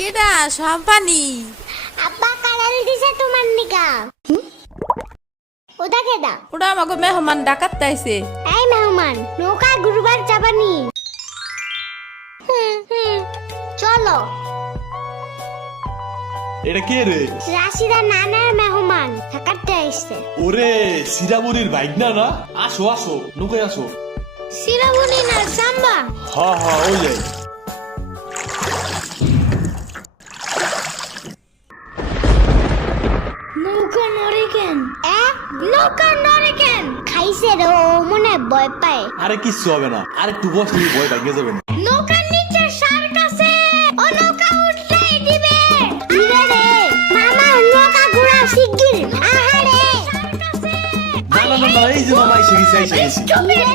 কেডা সম্পানি আব্বা কালাল দিছে তোমার নিকা ওটা কেডা ওটা আমাকে মেহমান ডাকাত তাইছে এই মেহমান নৌকা গুরুবার যাবানি চলো এটা কে রে? রাশিদা নানার মেহমান থাকাতে আইছে ওরে সিরাবুরির বাইক না না? আসো আসো নৌকায় আসো। সিরাবুনি না সাম্বা হ্যাঁ হ্যাঁ ওই যাই। নৌকা নড়ে কেন নৌকা নড়ে কেন খাইছে রে ও মনে ভয় পায় আরে কিচ্ছু হবে না, আরে একটু বসলে ভয় ভাঙে যাবে না। নৌকার নিচে শার্ক আছে ও নৌকা উঠতেই দিবে দিবে রে মামা নৌকা ঘোরা শিগগির আহারে না না না না, এই যে মামা এসে গেছে এসে গেছে। দিবে রে